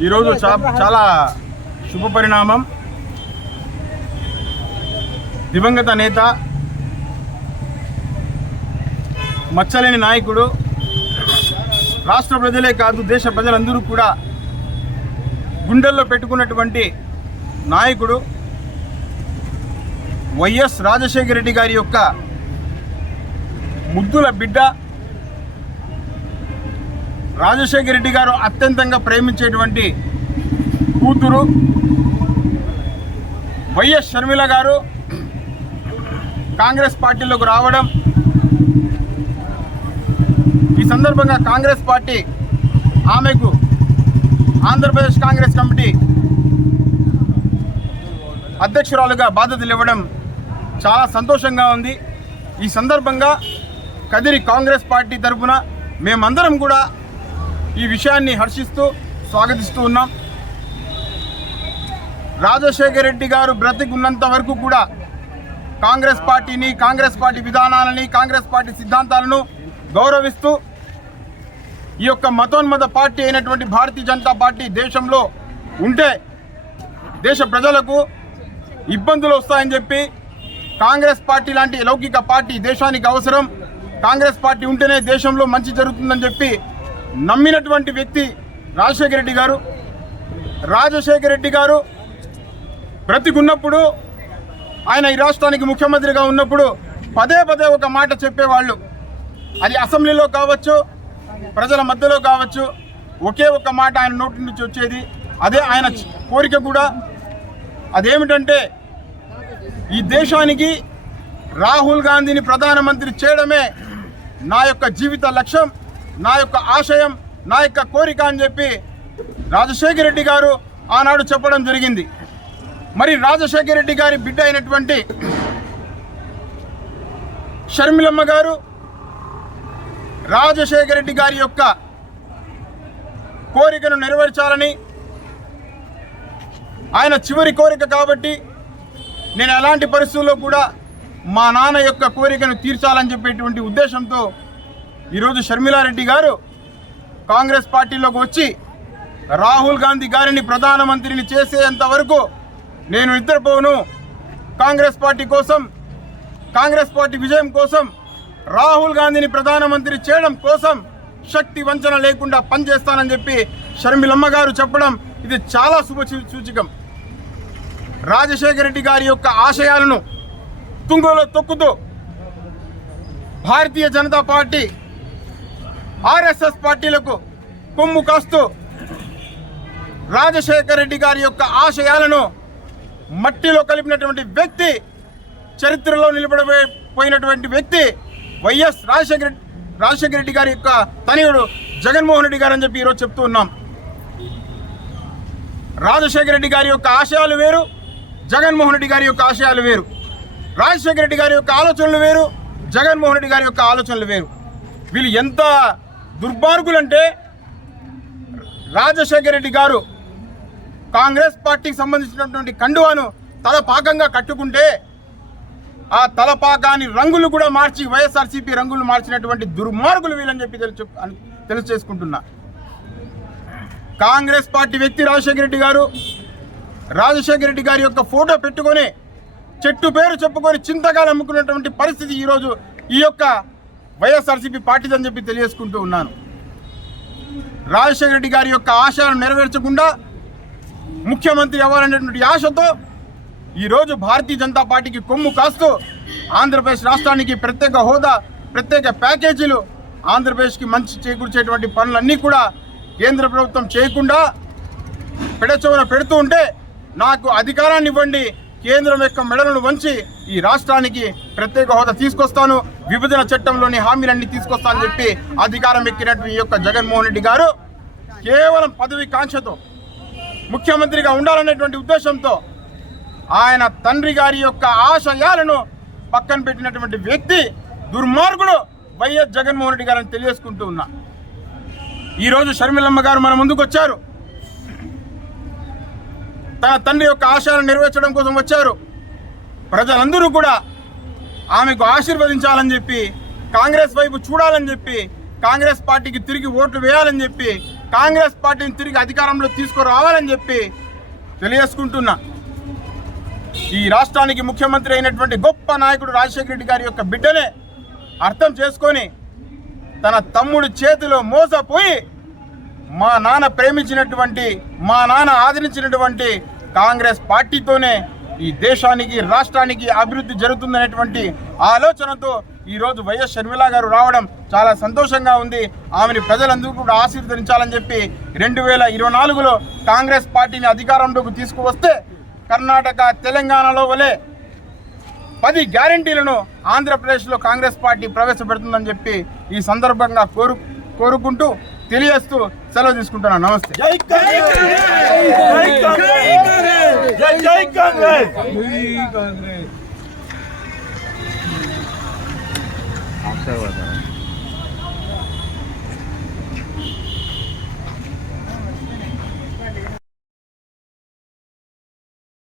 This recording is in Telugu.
ఈరోజు చా- చాలా శుభ పరిణామం. దివంగత నేత మచ్చలేని నాయకుడు రాష్ట్ర ప్రజలే కాదు దేశ ప్రజలందరూ కూడా గుండెల్లో పెట్టుకున్నటువంటి నాయకుడు వైఎస్ రాజశేఖర రెడ్డి గారి యొక్క ముద్దుల బిడ్డ రాజశేఖర రెడ్డి గారు అత్యంతంగా ప్రేమించేటువంటి కూతురు వైఎస్ షర్మిల గారు కాంగ్రెస్ పార్టీలోకి రావడం. ఈ సందర్భంగా కాంగ్రెస్ పార్టీ ఆమెకు ఆంధ్రప్రదేశ్ కాంగ్రెస్ కమిటీ అధ్యక్షురాలుగా బాధ్యతలు ఇవ్వడం చాలా సంతోషంగా ఉంది. ఈ సందర్భంగా కదిరి కాంగ్రెస్ పార్టీ తరఫున మేమందరం కూడా ఈ విషయాన్ని హర్షిస్తూ స్వాగతిస్తూ ఉన్నాం. రాజశేఖర రెడ్డి గారు బ్రతికున్నంత వరకు కూడా కాంగ్రెస్ పార్టీని కాంగ్రెస్ పార్టీ విధానాలని కాంగ్రెస్ పార్టీ సిద్ధాంతాలను గౌరవిస్తూ ఈ యొక్క మతోన్మత పార్టీ అయినటువంటి భారతీయ జనతా పార్టీ దేశంలో ఉంటే దేశ ప్రజలకు ఇబ్బందులు వస్తాయని చెప్పి కాంగ్రెస్ పార్టీ లాంటి లౌకిక పార్టీ దేశానికి అవసరం. కాంగ్రెస్ పార్టీ ఉంటేనే దేశంలో మంచి జరుగుతుందని చెప్పి నమ్మినటువంటి వ్యక్తి రాజశేఖర రెడ్డి గారు రాజశేఖర రెడ్డి గారు బ్రతికున్నప్పుడు ఆయన ఈ రాష్ట్రానికి ముఖ్యమంత్రిగా ఉన్నప్పుడు పదే పదే ఒక మాట చెప్పేవాళ్ళు. అది అసెంబ్లీలో కావచ్చు ప్రజల మధ్యలో కావచ్చు ఒకే ఒక మాట ఆయన నోటి నుంచి వచ్చేది. అదే ఆయన కోరిక కూడా. అదేమిటంటే ఈ దేశానికి రాహుల్ గాంధీని ప్రధానమంత్రి చేయడమే నా యొక్క జీవిత లక్ష్యం. నా యొక్క ఆశయం నా యొక్క కోరిక అని చెప్పి రాజశేఖర రెడ్డి గారు ఆనాడు చెప్పడం జరిగింది. మరి రాజశేఖర రెడ్డి గారి బిడ్డ అయినటువంటి షర్మిలమ్మ గారు రాజశేఖర రెడ్డి గారి యొక్క కోరికను నెరవేర్చాలని ఆయన చివరి కోరిక కాబట్టి నేను ఎలాంటి పరిస్థితుల్లో కూడా మా నాన్న యొక్క కోరికను తీర్చాలని చెప్పేటువంటి ఉద్దేశంతో ఈరోజు షర్మిలారెడ్డి గారు కాంగ్రెస్ పార్టీలోకి వచ్చి రాహుల్ గాంధీ గారిని ప్రధానమంత్రిని చేసేంత వరకు నేను నిద్రపోను. కాంగ్రెస్ పార్టీ కోసం కాంగ్రెస్ పార్టీ విజయం కోసం రాహుల్ గాంధీని ప్రధానమంత్రి చేయడం కోసం శక్తి వంచన లేకుండా పనిచేస్తానని చెప్పి షర్మిలమ్మ గారు చెప్పడం ఇది చాలా శుభ సూచకం. రాజశేఖర రెడ్డి గారి యొక్క ఆశయాలను తుంగలో తొక్కుతూ భారతీయ జనతా పార్టీ ఆర్ఎస్ఎస్ పార్టీలకు కొమ్ము కాస్తూ రాజశేఖర రెడ్డి గారి యొక్క ఆశయాలను మట్టిలో కలిపినటువంటి వ్యక్తి చరిత్రలో నిలబడిపోయినటువంటి వ్యక్తి వైఎస్ రాజశేఖర రాజశేఖర రెడ్డి గారి యొక్క తనయుడు జగన్మోహన్ రెడ్డి గారు అని చెప్పి ఈరోజు చెప్తూ ఉన్నాం. రాజశేఖర రెడ్డి గారి యొక్క ఆశయాలు వేరు జగన్మోహన్ రెడ్డి గారి యొక్క ఆశయాలు వేరు. రాజశేఖర రెడ్డి గారి యొక్క ఆలోచనలు వేరు జగన్మోహన్ రెడ్డి గారి యొక్క ఆలోచనలు వేరు. వీళ్ళు ఎంత దుర్మార్గులంటే రాజశేఖర రెడ్డి గారు కాంగ్రెస్ పార్టీకి సంబంధించినటువంటి కండువాను తలపాకంగా కట్టుకుంటే ఆ తలపాకాన్ని రంగులు కూడా మార్చి వైఎస్ఆర్సీపీ రంగులు మార్చినటువంటి దుర్మార్గులు వీళ్ళని చెప్పి తెలుసు అని తెలుసు చేసుకుంటున్నా కాంగ్రెస్ పార్టీ వ్యక్తి రాజశేఖర రెడ్డి గారు రాజశేఖర రెడ్డి గారి యొక్క ఫోటో పెట్టుకొని చెట్టు పేరు చెప్పుకొని చింతకాలు అమ్ముకున్నటువంటి పరిస్థితి ఈరోజు ఈ యొక్క వైఎస్ఆర్సీపీ పార్టీ అని చెప్పి తెలియజేసుకుంటూ ఉన్నాను. రాజశేఖర రెడ్డి గారి యొక్క ఆశయాలను నెరవేర్చకుండా ముఖ్యమంత్రి అవ్వాలనేటువంటి ఆశతో ఈరోజు భారతీయ జనతా పార్టీకి కొమ్ము కాస్తూ ఆంధ్రప్రదేశ్ రాష్ట్రానికి ప్రత్యేక హోదా ప్రత్యేక ప్యాకేజీలు ఆంధ్రప్రదేశ్కి మంచి చేకూర్చేటువంటి పనులన్నీ కూడా కేంద్ర ప్రభుత్వం చేయకుండా పెడచవన పెడుతూ ఉంటే నాకు అధికారాన్ని ఇవ్వండి కేంద్రం యొక్క మెడలను వంచి ఈ రాష్ట్రానికి ప్రత్యేక హోదా తీసుకొస్తాను. విభజన చట్టంలోని హామీలన్నీ తీసుకొస్తానని చెప్పి అధికారం ఎక్కినట్టు ఈ యొక్క జగన్మోహన్ రెడ్డి గారు కేవలం పదవి కాంక్షతో ముఖ్యమంత్రిగా ఉండాలనేటువంటి ఉద్దేశంతో ఆయన తండ్రి గారి యొక్క ఆశయాలను పక్కన పెట్టినటువంటి వ్యక్తి దుర్మార్గుడు వైఎస్ జగన్మోహన్ రెడ్డి గారని తెలియజేసుకుంటూ ఉన్నా. ఈరోజు షర్మిలమ్మ గారు మన ముందుకు వచ్చారు. తన తండ్రి యొక్క ఆశయాలను నెరవేర్చడం కోసం వచ్చారు. ప్రజలందరూ కూడా ఆమెకు ఆశీర్వదించాలని చెప్పి కాంగ్రెస్ వైపు చూడాలని చెప్పి కాంగ్రెస్ పార్టీకి తిరిగి ఓట్లు వేయాలని చెప్పి కాంగ్రెస్ పార్టీని తిరిగి అధికారంలో తీసుకురావాలని చెప్పి తెలియజేసుకుంటున్నా. ఈ రాష్ట్రానికి ముఖ్యమంత్రి అయినటువంటి గొప్ప నాయకుడు రాజశేఖర రెడ్డి గారి యొక్క బిడ్డనే అర్థం చేసుకొని తన తమ్ముడి చేతిలో మోసపోయి మా నాన్న ప్రేమించినటువంటి మా నాన్న ఆదరించినటువంటి కాంగ్రెస్ పార్టీతోనే ఈ దేశానికి రాష్ట్రానికి అభివృద్ధి జరుగుతుందనేటువంటి ఆలోచనతో ఈరోజు వైఎస్ షర్మిల గారు రావడం చాలా సంతోషంగా ఉంది. ఆమెని ప్రజలందరూ కూడా ఆశీర్వదించాలని చెప్పి రెండు వేల ఇరవై నాలుగులో కాంగ్రెస్ పార్టీని అధికారంలోకి తీసుకువస్తే కర్ణాటక తెలంగాణలో వలె పది గ్యారంటీలను ఆంధ్రప్రదేశ్లో కాంగ్రెస్ పార్టీ ప్రవేశపెడుతుందని చెప్పి ఈ సందర్భంగా కోరు కోరుకుంటూ తెలియజేస్తూ సెలవు తీసుకుంటున్నాను. నమస్తే. జై కాంగ్రెస్! జై కాంగ్రెస్! జై జై కాంగ్రెస్! ఆఫ్